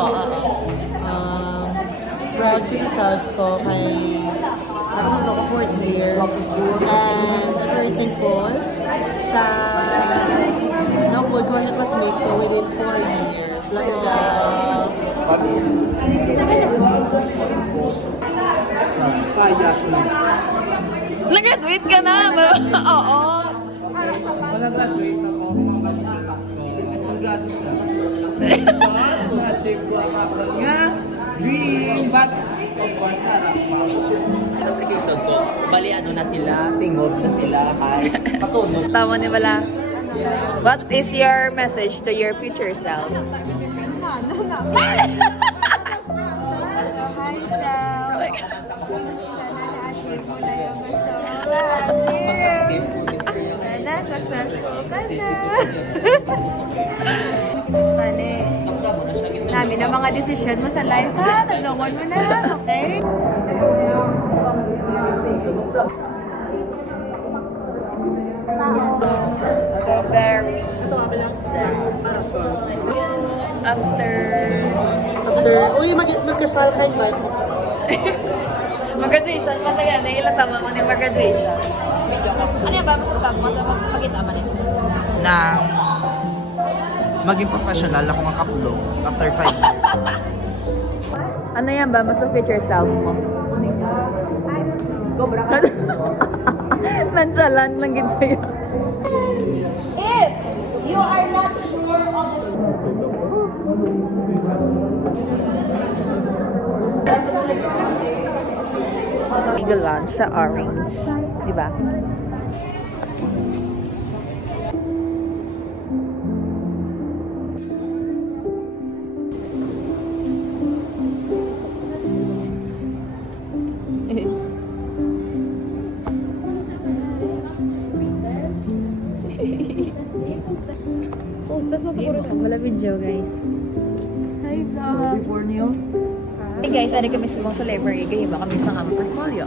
Opo, proud ko sa self ko kay ako sa 4th year. And I'm very thankful sa napod ko na classmate ko within 4 years. Love you guys. Nag-graduate ka na? Oo. Nag-graduate ako. Congrats na. Na-achieve ko ang nga dream, but of course na lang. Sa application ko, bali ano na sila, tingog na sila, kahit patunog. Tama ni Bala. What is your message to your future self? Hi, self. Sana na-achieve mo na yung gusto mo. Sana successful ka na. Mali. Namin ang mga desisyon mo sa life, ha? Tulungan mo na lang, okay? So very after Uy, magkasal kayo ba? mag-graduation, masaya na ilang tama mo ni mag-graduation. Ano yan ba? Masasab mo sa magkita man eh? Na maging professional ako ng kaplo after 5 years. Ano yan ba? Mas future self mo? Nonchalant lang gid sa'yo. If you are not sure of the Eagle lunch sa orange. Diba? Wala video, guys. Hi, vlog. Before niyo? Hey guys, ari kami sa library. Gaya ba kami sa aming portfolio?